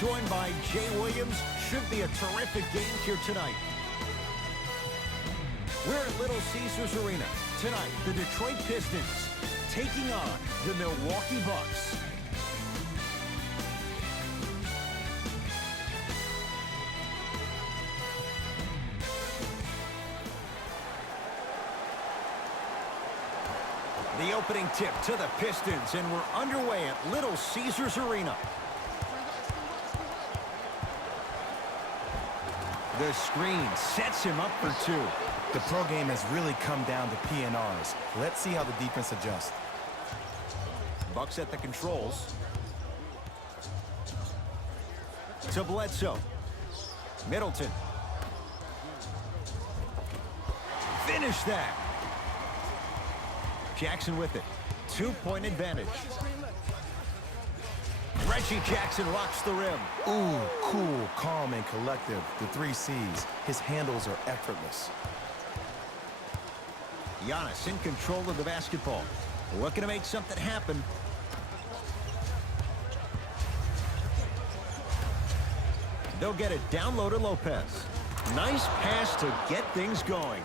joined by Jay Williams. Should be a terrific game here tonight. We're at Little Caesars Arena. Tonight, the Detroit Pistons taking on the Milwaukee Bucks. The opening tip to the Pistons, and we're underway at Little Caesars Arena. The screen sets him up for two. The pro game has really come down to PNRs. Let's see how the defense adjusts. Bucks at the controls. To Bledsoe. Middleton. Finish that. Jackson with it. 2-point advantage. Reggie Jackson rocks the rim. Ooh, cool, calm, and collective. The 3 C's. His handles are effortless. Giannis in control of the basketball. Looking to make something happen. They'll get it down low to Lopez. Nice pass to get things going.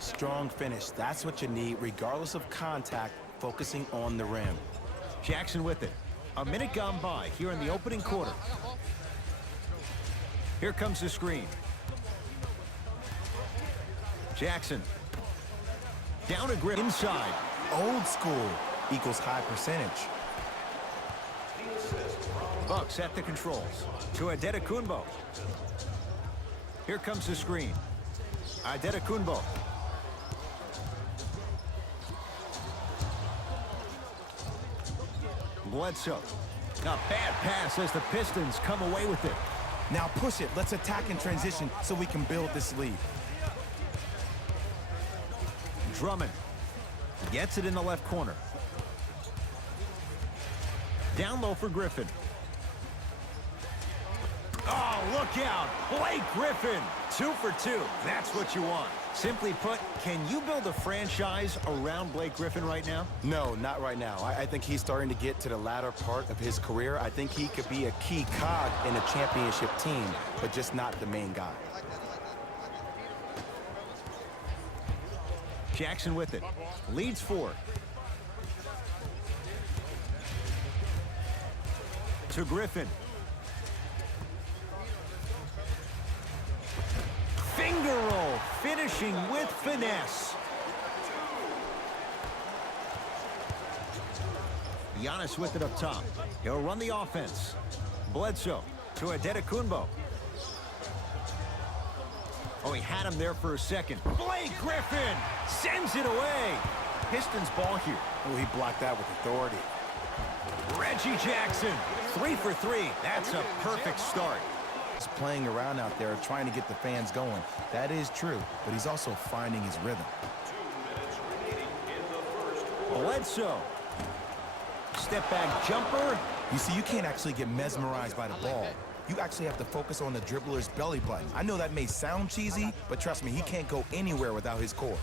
Strong finish. That's what you need, regardless of contact, focusing on the rim. Jackson with it. A minute gone by here in the opening quarter. Here comes the screen. Jackson. Down to grip inside. Old school equals high percentage. Bucks at the controls. To Adetokunbo. Here comes the screen. Adetokunbo. Bledsoe. A bad pass as the Pistons come away with it. Now push it. Let's attack in transition so we can build this lead. Drummond gets it in the left corner. Down low for Griffin. Oh, look out. Blake Griffin. 2 for 2. That's what you want. Simply put, can you build a franchise around Blake Griffin right now? No, not right now. I think he's starting to get to the latter part of his career. I think he could be a key cog in a championship team, but just not the main guy. Jackson with it. Leads 4. To Griffin. Finger roll, finishing with finesse. Giannis with it up top. He'll run the offense. Bledsoe to Adetokunbo. Oh, he had him there for a second. Blake Griffin sends it away. Pistons ball here. Oh, he blocked that with authority. Reggie Jackson, 3 for 3. That's a perfect start. He's playing around out there trying to get the fans going. That is true, but he's also finding his rhythm. 2 minutes remaining in the first quarter. Bledsoe. Step back jumper. You see, you can't actually get mesmerized by the ball. You actually have to focus on the dribbler's belly button. I know that may sound cheesy, but trust me, he can't go anywhere without his core.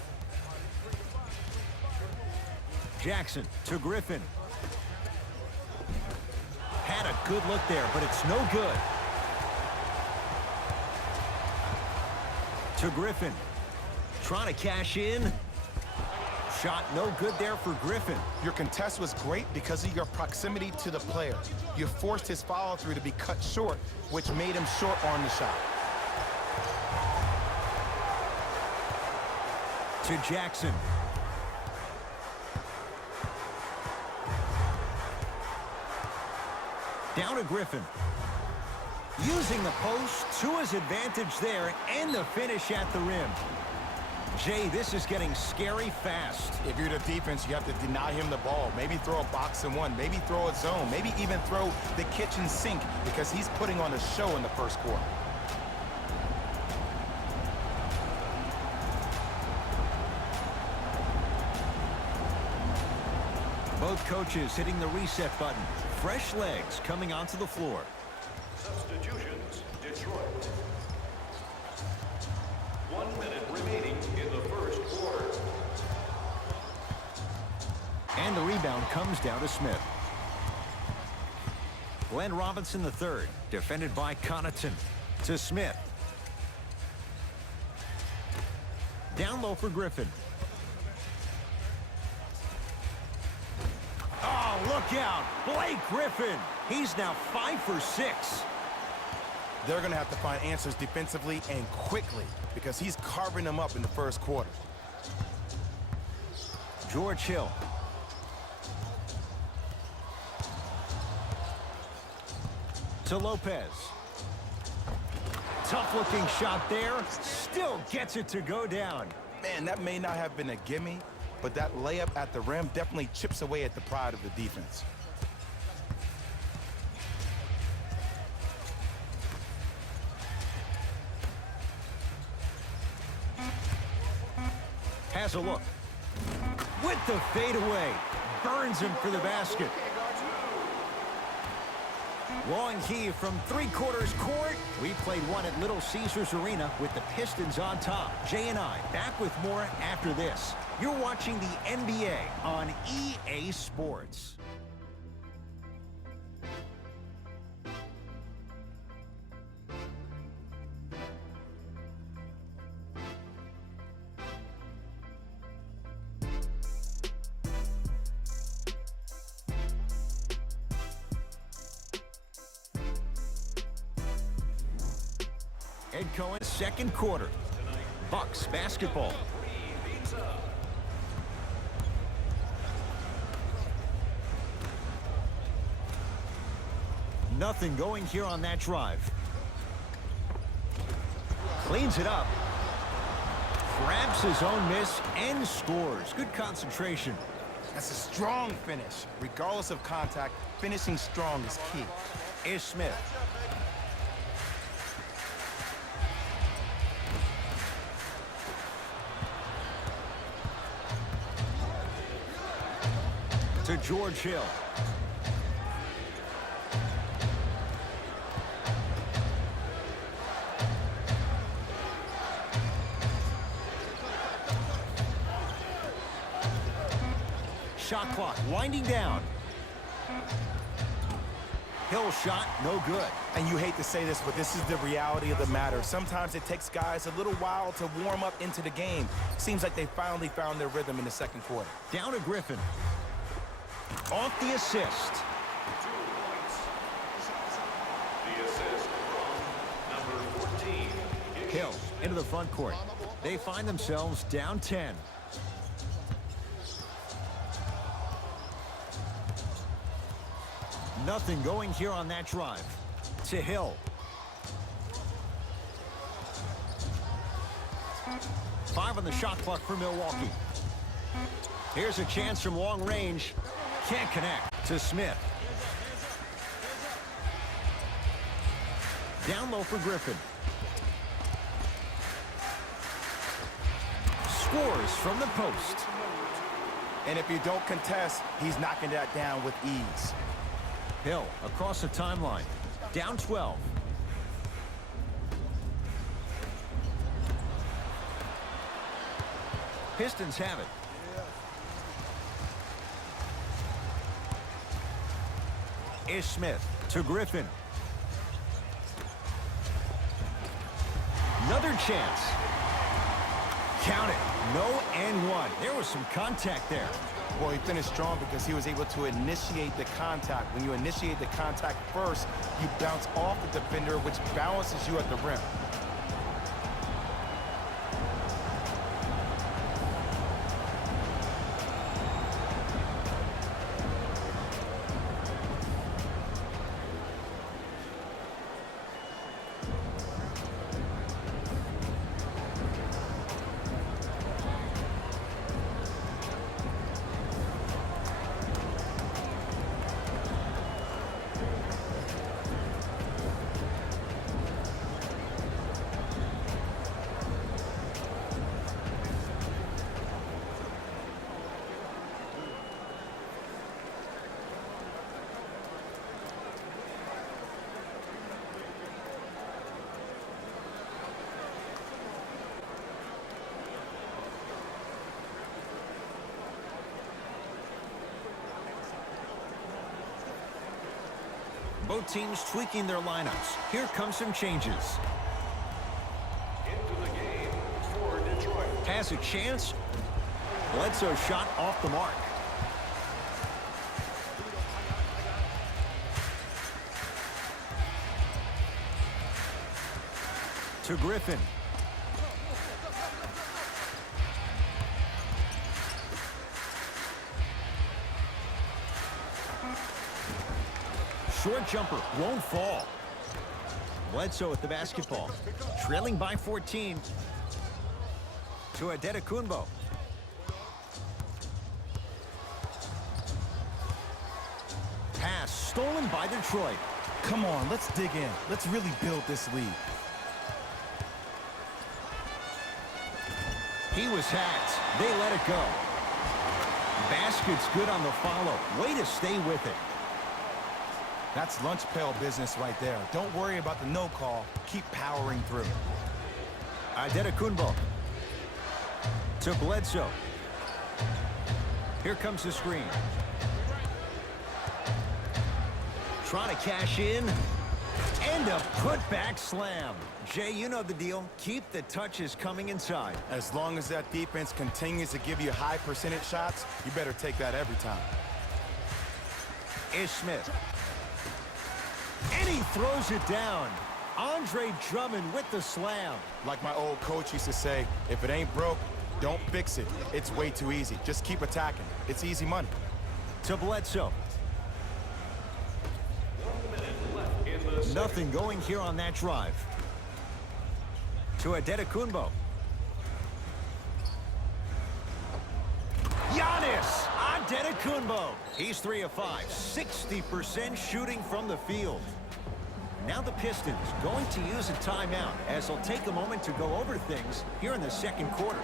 Jackson to Griffin. Had a good look there, but it's no good. To Griffin. Trying to cash in. Shot no good there for Griffin. Your contest was great because of your proximity to the player. You forced his follow-through to be cut short, which made him short on the shot. To Jackson. Down to Griffin. Using the post to his advantage there, and the finish at the rim. Jay, this is getting scary fast. If you're the defense, you have to deny him the ball. Maybe throw a box and one. Maybe throw a zone. Maybe even throw the kitchen sink because he's putting on a show in the first quarter. Both coaches hitting the reset button. Fresh legs coming onto the floor. Substitutions, Detroit. 1 minute remaining in the first quarter. And the rebound comes down to Smith. Glenn Robinson III, defended by Connaughton. To Smith. Down low for Griffin. Oh, look out. Blake Griffin. He's now 5 for 6. They're going to have to find answers defensively and quickly because he's carving them up in the first quarter. George Hill. To Lopez. Tough-looking shot there. Still gets it to go down. Man, that may not have been a gimme, but that layup at the rim definitely chips away at the pride of the defense. Has a look. With the fadeaway. Burns him for the basket. Long heave from three-quarters court. We played one at Little Caesars Arena with the Pistons on top. Jay and I back with more after this. You're watching the NBA on EA Sports. Ed Cohen, second quarter. Bucks basketball. Nothing going here on that drive. Cleans it up. Grabs his own miss and scores. Good concentration. That's a strong finish. Regardless of contact, finishing strong is key. Is Smith. To George Hill. Shot clock winding down. Hill shot, no good. And you hate to say this, but this is the reality of the matter. Sometimes it takes guys a little while to warm up into the game. Seems like they finally found their rhythm in the second quarter. Down to Griffin. Off the assist. 2 points. The assist from number 14. Hill into the front court. They find themselves down 10. Nothing going here on that drive. To Hill. Five on the shot clock for Milwaukee. Here's a chance from long range. Can't connect. To Smith. Down low for Griffin. Scores from the post. And if you don't contest, he's knocking that down with ease. Hill across the timeline. Down 12. Pistons have it. Is Smith to Griffin. Another chance. Count it. No and one. There was some contact there. Well, he finished strong because he was able to initiate the contact. When you initiate the contact first, you bounce off the defender, which balances you at the rim. Both teams tweaking their lineups. Here come some changes. Into the game for Detroit. Has a chance. Bledsoe shot off the mark. To Griffin. Short jumper won't fall. Bledsoe with the basketball. Trailing by 14. To Adetokunbo. Pass stolen by Detroit. Come on, let's dig in. Let's really build this lead. He was hacked. They let it go. Basket's good on the follow. Way to stay with it. That's lunch pail business right there. Don't worry about the no call. Keep powering through. Adetokunbo. To Bledsoe. Here comes the screen. Trying to cash in. And a putback slam. Jay, you know the deal. Keep the touches coming inside. As long as that defense continues to give you high percentage shots, you better take that every time. Ish Smith. And he throws it down. Andre Drummond with the slam. Like my old coach used to say, if it ain't broke, don't fix it. It's way too easy. Just keep attacking. It's easy money. To Bledsoe. 1 minute left in the second. Nothing going here on that drive. To Adetokunbo. Giannis Adetokunbo. He's 3 of 5. 60% shooting from the field. Now the Pistons going to use a timeout as they'll take a moment to go over things here in the second quarter.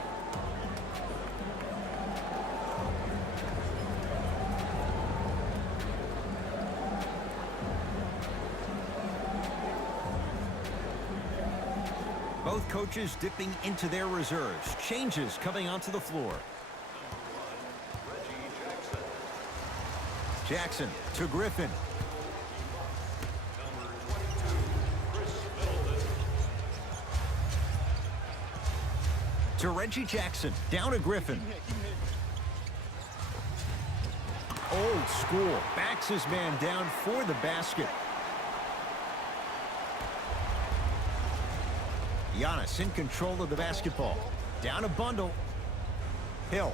Both coaches dipping into their reserves. Changes coming onto the floor. Jackson to Griffin. To Reggie Jackson. Down to Griffin. Old school. Backs his man down for the basket. Giannis in control of the basketball. Down a bundle. Hill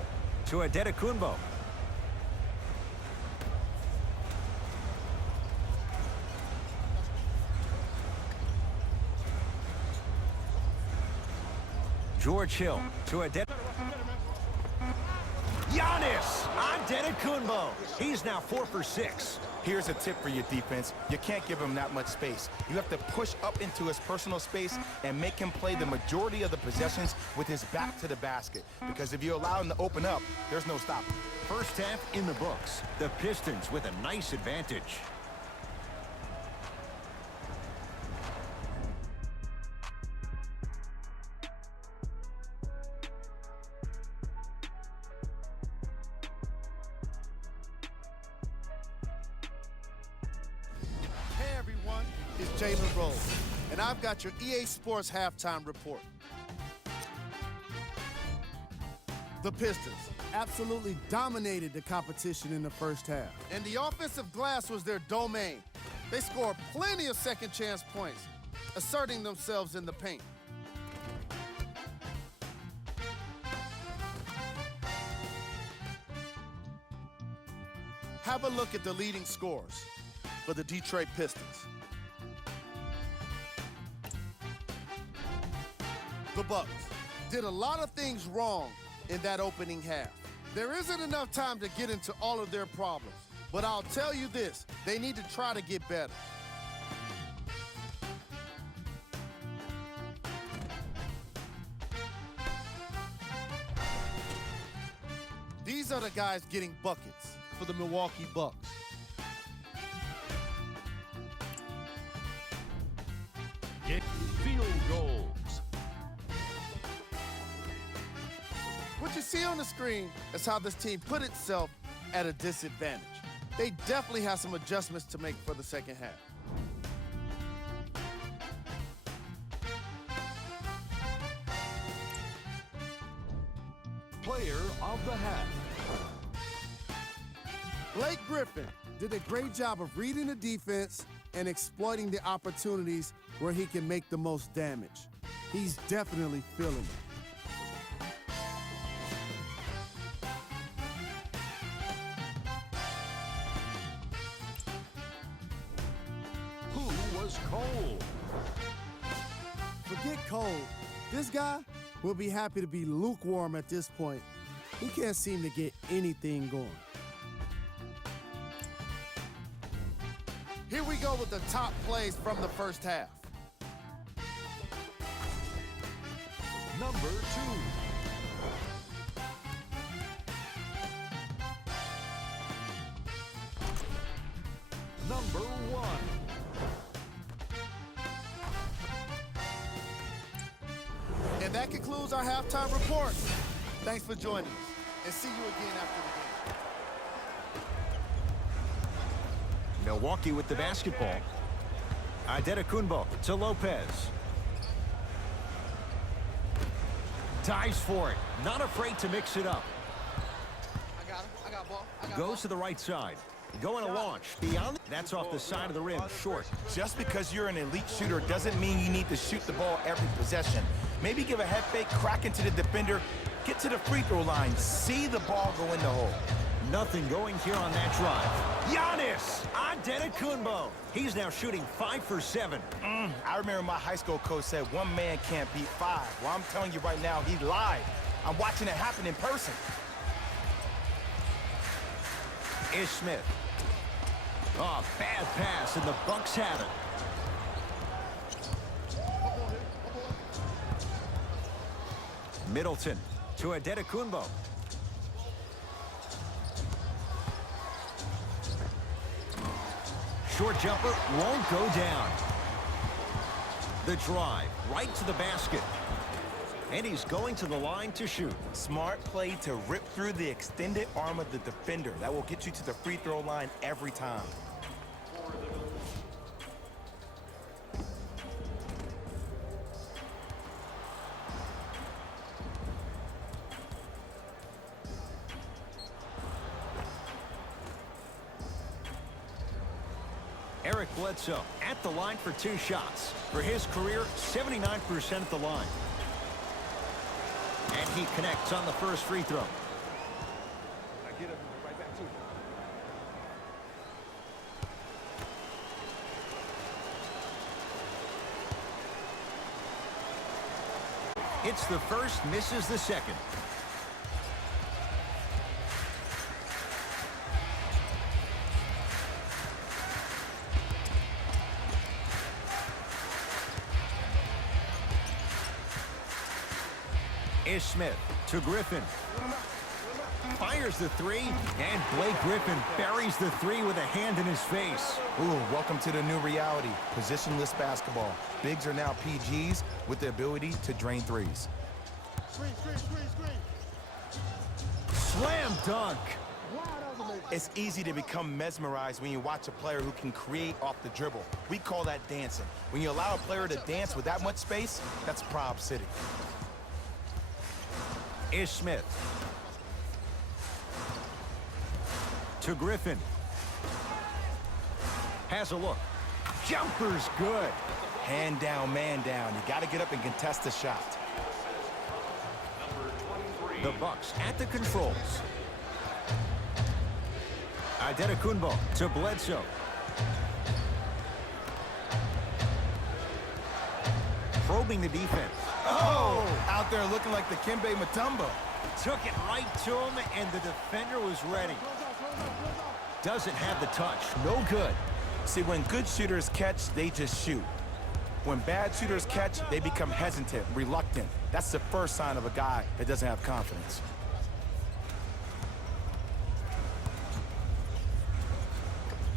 to Adetokunbo. George Hill to Giannis Adetokunbo. He's now 4 for 6. Here's a tip for your defense. You can't give him that much space. You have to push up into his personal space and make him play the majority of the possessions with his back to the basket. Because if you allow him to open up, there's no stopping. First half in the books. The Pistons with a nice advantage. Jalen Rose, and I've got your EA Sports halftime report. The Pistons absolutely dominated the competition in the first half, and the offensive glass was their domain. They scored plenty of second chance points, asserting themselves in the paint. Have a look at the leading scorers for the Detroit Pistons. The Bucks did a lot of things wrong in that opening half. There isn't enough time to get into all of their problems, but I'll tell you this, they need to try to get better. These are the guys getting buckets for the Milwaukee Bucks. Get field goals. What you see on the screen is how this team put itself at a disadvantage. They definitely have some adjustments to make for the second half. player of the half. Blake Griffin did a great job of reading the defense and exploiting the opportunities where he can make the most damage. He's definitely feeling it. Who was cold? Forget cold. This guy will be happy to be lukewarm at this point. He can't seem to get anything going. Here we go with the top plays from the first half. Number 2. Number 1. And that concludes our halftime report. Thanks for joining us, and see you again after the game. Milwaukee with the basketball. Antetokounmpo to Lopez. Dives for it. Not afraid to mix it up. I got him. I got ball. Goes to the right side. Going to launch. Beyond. That's off the side of the rim. Short. Just because you're an elite shooter doesn't mean you need to shoot the ball every possession. Maybe give a head fake, crack into the defender, get to the free throw line, see the ball go in the hole. Nothing going here on that drive. Giannis Antetokounmpo. He's now shooting 5 for 7. I remember my high school coach said one man can't beat 5. Well, I'm telling you right now, he lied. I'm watching it happen in person. Ish Smith. Oh, bad pass, and the Bucks have it. Middleton to Antetokounmpo. Short jumper won't go down. The drive right to the basket. And he's going to the line to shoot. Smart play to rip through the extended arm of the defender. That will get you to the free throw line every time. Eric Bledsoe at the line for 2 shots. For his career, 79% at the line. And he connects on the first free throw. I get him right back to you. Hits the first, misses the second. Ish Smith to Griffin. Fires the 3, and Blake Griffin buries the 3 with a hand in his face. Ooh, welcome to the new reality. Positionless basketball. Bigs are now PGs with the ability to drain threes. Slam dunk. It's easy to become mesmerized when you watch a player who can create off the dribble. We call that dancing. When you allow a player to dance with that much space, that's Prob City. Ish Smith to Griffin. Has a look. Jumper's good. Hand down, man down. You got to get up and contest the shot. The Bucks at the controls. Antetokounmpo to Bledsoe. Probing the defense. Oh, out there looking like the Kimbe Mutombo. Took it right to him, and the defender was ready. Doesn't have the touch. No good. See, when good shooters catch, they just shoot. When bad shooters catch, they become hesitant, reluctant. That's the first sign of a guy that doesn't have confidence.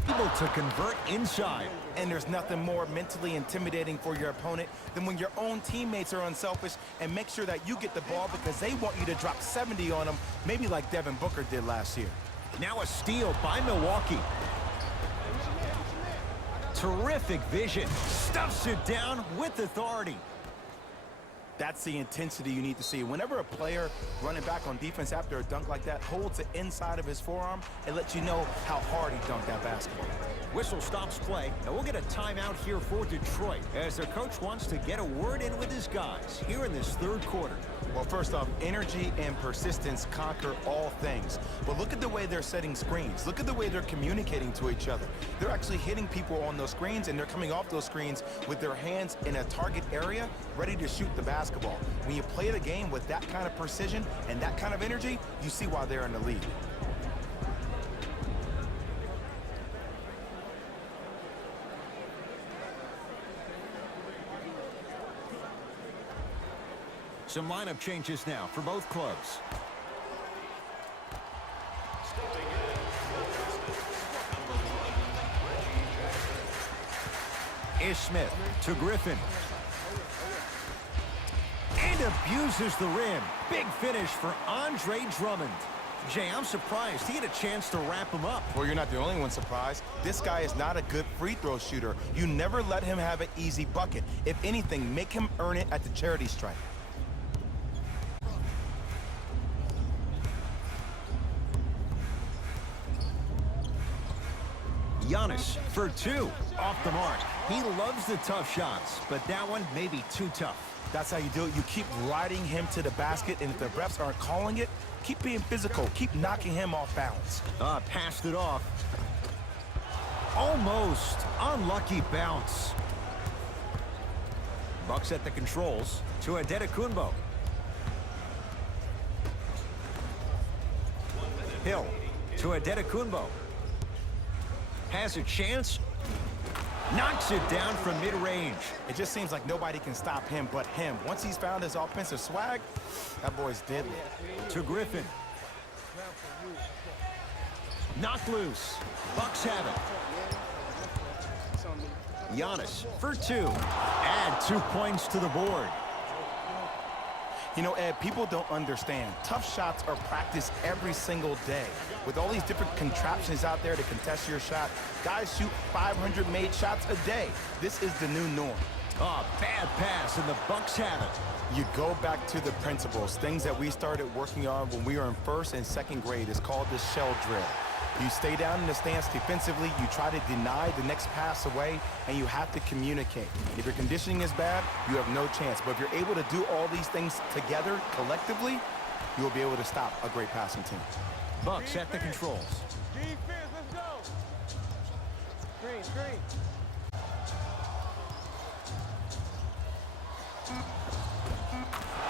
Able to convert inside. And there's nothing more mentally intimidating for your opponent than when your own teammates are unselfish and make sure that you get the ball because they want you to drop 70 on them, maybe like Devin Booker did last year. Now a steal by Milwaukee. Terrific vision. Stuffs it down with authority. That's the intensity you need to see. Whenever a player running back on defense after a dunk like that holds the inside of his forearm, it lets you know how hard he dunked that basketball. Whistle stops play, and we'll get a timeout here for Detroit as their coach wants to get a word in with his guys here in this third quarter. Well, first off, energy and persistence conquer all things. But look at the way they're setting screens. Look at the way they're communicating to each other. They're actually hitting people on those screens, and they're coming off those screens with their hands in a target area, ready to shoot the basketball. When you play the game with that kind of precision and that kind of energy, you see why they're in the lead. Some lineup changes now for both clubs. Ish Smith to Griffin. And abuses the rim. Big finish for Andre Drummond. Jay, I'm surprised he had a chance to wrap him up. Well, you're not the only one surprised. This guy is not a good free throw shooter. You never let him have an easy bucket. If anything, make him earn it at the charity stripe. Giannis for two. Off the mark. He loves the tough shots, but that one may be too tough. That's how you do it. You keep riding him to the basket, and if the refs aren't calling it, keep being physical. Keep knocking him off balance. Passed it off. Almost. Unlucky bounce. Bucks at the controls to Adetokunbo. Hill to Adetokunbo. Has a chance. Knocks it down from mid-range. It just seems like nobody can stop him but him. Once he's found his offensive swag, that boy's deadly. To Griffin. Knocked loose. Bucks have it. Giannis for two. Add 2 points to the board. You know, Ed, people don't understand. Tough shots are practiced every single day. With all these different contraptions out there to contest your shot, guys shoot 500 made shots a day. This is the new norm. Bad pass, and the Bucks have it. You go back to the principles, things that we started working on when we were in first and second grade. It's called the shell drill. You stay down in the stance defensively, you try to deny the next pass away, and you have to communicate. If your conditioning is bad, you have no chance. But if you're able to do all these things together, collectively, you'll be able to stop a great passing team. Bucks at the controls. Defense, let's go. Screen.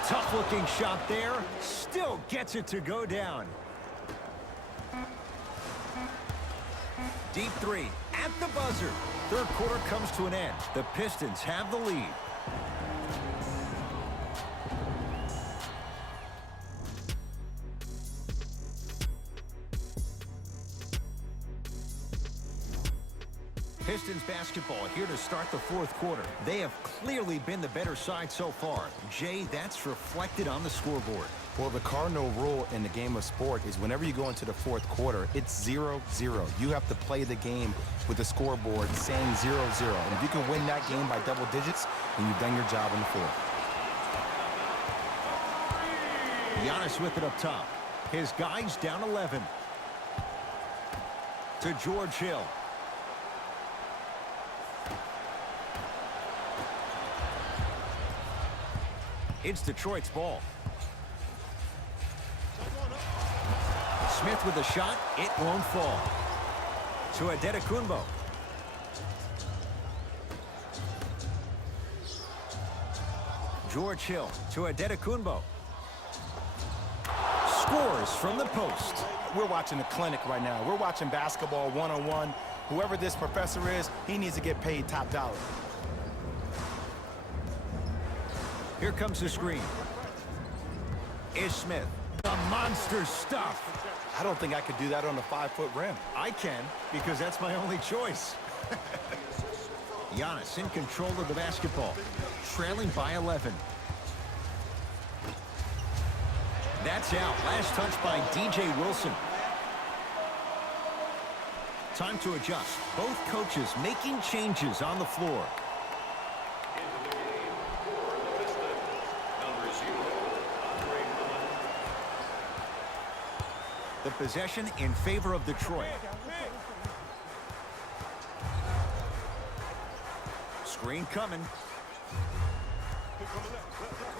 Tough-looking shot there. Still gets it to go down. Deep three at the buzzer. Third quarter comes to an end. The Pistons have the lead. Pistons basketball here to start the fourth quarter. They have clearly been the better side so far. Jay, that's reflected on the scoreboard. Well, the cardinal rule in the game of sport is whenever you go into the fourth quarter, it's 0-0. You have to play the game with the scoreboard saying 0-0. And if you can win that game by double digits, then you've done your job in the fourth. Giannis with it up top. His guys down 11. To George Hill. It's Detroit's ball. Smith with a shot. It won't fall. To Adetokunbo. George Hill to Adetokunbo. Scores from the post. We're watching a clinic right now. We're watching basketball one-on-one. Whoever this professor is, he needs to get paid top dollar. Here comes the screen. Ish Smith. The monster stuff. I don't think I could do that on a 5-foot rim. I can, because that's my only choice. Giannis in control of the basketball. Trailing by 11. That's out. Last touch by DJ Wilson. Time to adjust. Both coaches making changes on the floor. Into the game for the Pistons, The possession in favor of Detroit. Screen coming.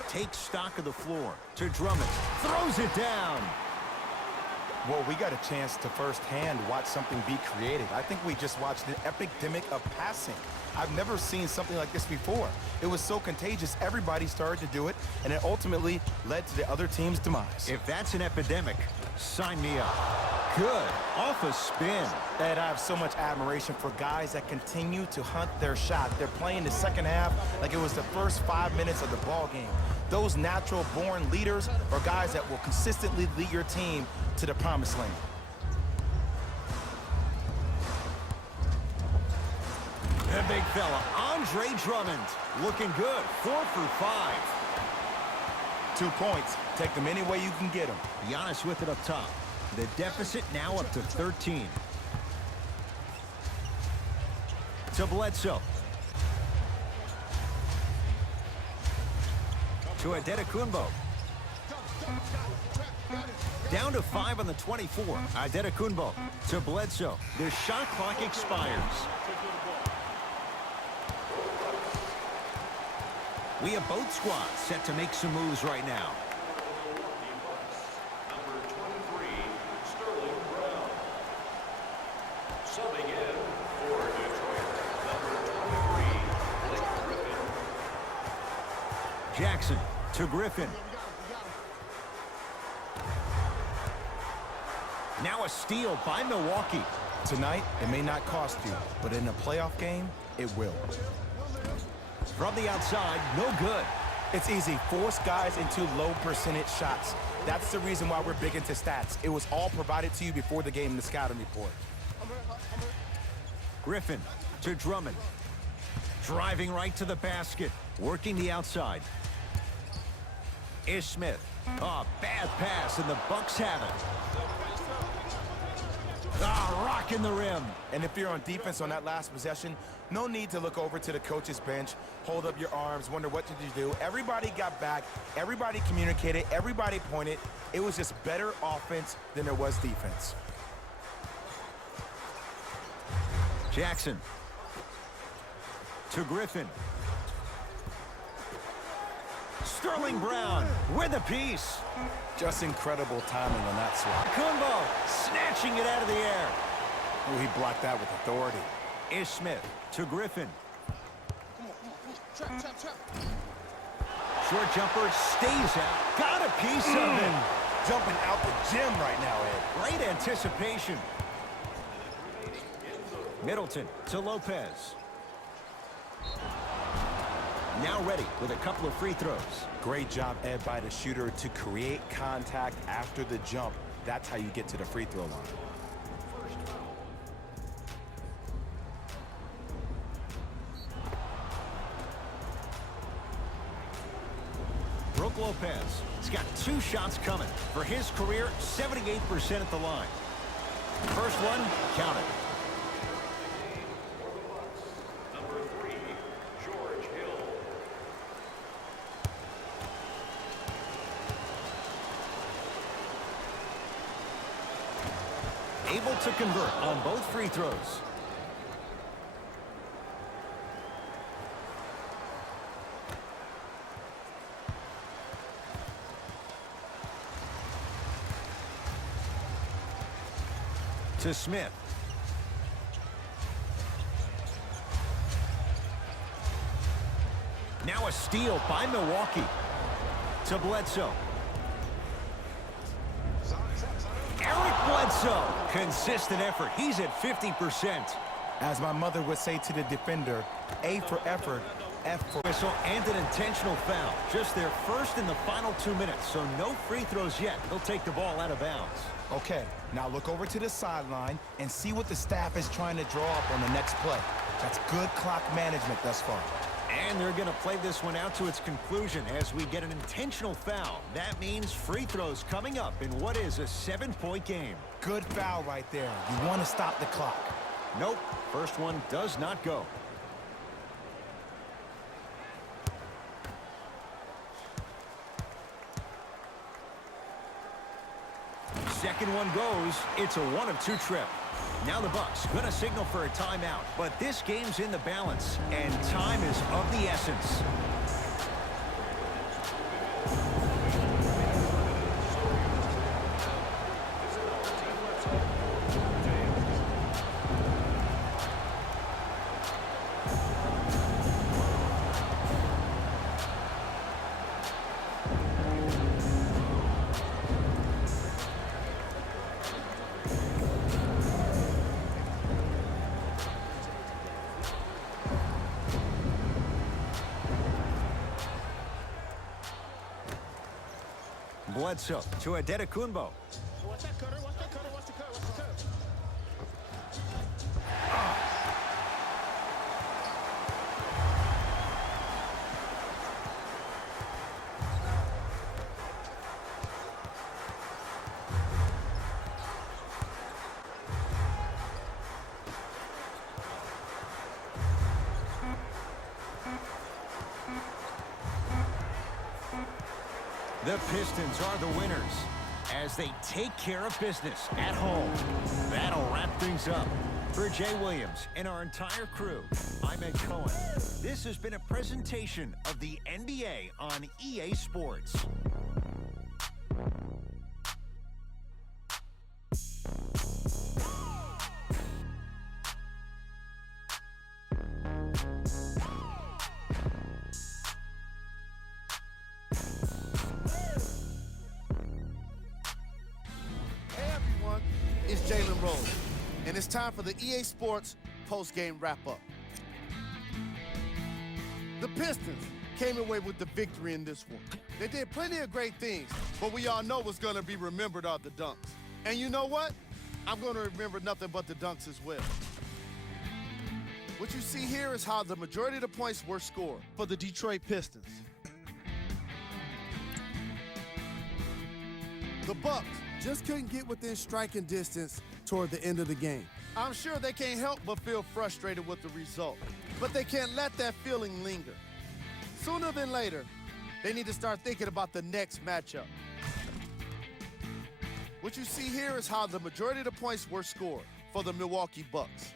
Takes stock of the floor to Drummond. Throws it down. Well, we got a chance to firsthand watch something be created. I think we just watched an epidemic of passing. I've never seen something like this before. It was so contagious, everybody started to do it, and it ultimately led to the other team's demise. If that's an epidemic, sign me up. Good. Off a spin. Ed, I have so much admiration for guys that continue to hunt their shot. They're playing the second half like it was the first 5 minutes of the ball game. Those natural-born leaders are guys that will consistently lead your team to the promised land. The big fella, Andre Drummond, looking good. 4 for 5. 2 points. Take them any way you can get them. Giannis with it up top. The deficit now up to 13. To Bledsoe. To Adetokunbo. Down to 5 on the 24. Adetokunbo to Bledsoe. The shot clock expires. We have both squads set to make some moves right now. Number 23, Sterling Brown. Subbing in for Detroit, number 23, Blake Griffin. Jackson to Griffin. Now a steal by Milwaukee. Tonight, it may not cost you, but in a playoff game, it will. From the outside, no good. It's easy. Force guys into low percentage shots. That's the reason why we're big into stats. It was all provided to you before the game in the scouting report. Griffin to Drummond. Driving right to the basket. Working the outside. Ish Smith. Oh, bad pass, and the Bucks have it. Rocking the rim. And if you're on defense on that last possession, no need to look over to the coach's bench, hold up your arms, wonder what did you do. Everybody got back, everybody communicated, everybody pointed. It was just better offense than there was defense. Jackson to Griffin. Sterling Brown with a piece. Just incredible timing on that swat. Kumbo snatching it out of the air. Oh, he blocked that with authority. Ish Smith to Griffin. Short jumper stays out. Got a piece of it. Jumping out the gym right now, Ed. Great anticipation. Middleton to Lopez. Now ready with a couple of free throws. Great job, Ed, by the shooter to create contact after the jump. That's how you get to the free throw line. Brook Lopez has got 2 shots coming. For his career, 78% at the line. First one, count it. Number 3, George Hill. Able to convert on both free throws. To Smith. Now a steal by Milwaukee. To Bledsoe. Eric Bledsoe. Consistent effort. He's at 50%. As my mother would say to the defender, A for effort, F for Whistle and an intentional foul. Just their first in the final 2 minutes, so no free throws yet. They'll take the ball out of bounds. Okay, now look over to the sideline and see what the staff is trying to draw up on the next play. That's good clock management thus far. And they're going to play this one out to its conclusion as we get an intentional foul. That means free throws coming up in what is a 7-point game. Good foul right there. You want to stop the clock. Nope, first one does not go. second one goes. It's a 1-of-2 trip. Now the Bucks gonna signal for a timeout, but this game's in the balance, and time is of the essence. Bledsoe to Adetokunbo. Watch that cutter, watch that cutter, watch the cutter, watch the cutter. The Pistons are the winners as they take care of business at home. That'll wrap things up. For Jay Williams and our entire crew, I'm Ed Cohen. This has been a presentation of the NBA on EA Sports. It's Jalen Rose, and it's time for the EA Sports post-game wrap-up. The Pistons came away with the victory in this one. They did plenty of great things, but we all know what's going to be remembered are the dunks. And you know what? I'm going to remember nothing but the dunks as well. What you see here is how the majority of the points were scored for the Detroit Pistons. The Bucks just couldn't get within striking distance toward the end of the game. I'm sure they can't help but feel frustrated with the result, but they can't let that feeling linger. Sooner than later, they need to start thinking about the next matchup. What you see here is how the majority of the points were scored for the Milwaukee Bucks.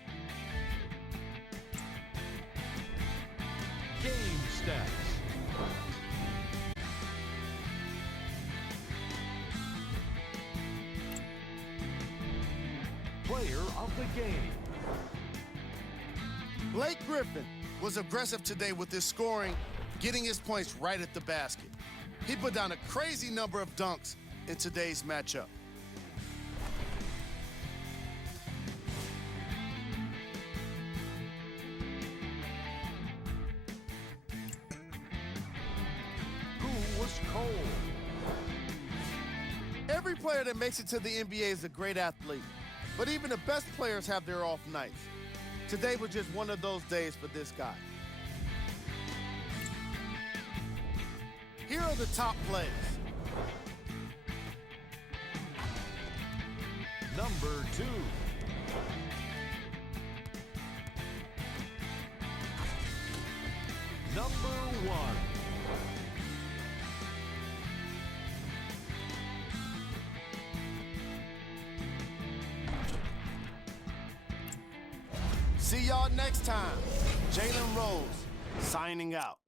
Game stats. Player of the game. Blake Griffin was aggressive today with his scoring, getting his points right at the basket. He put down a crazy number of dunks in today's matchup. Who was cold? Every player that makes it to the NBA is a great athlete, but even the best players have their off nights. Today was just one of those days for this guy. Here are the top plays. Number 2. Number 1. See y'all next time. Jalen Rose, signing out.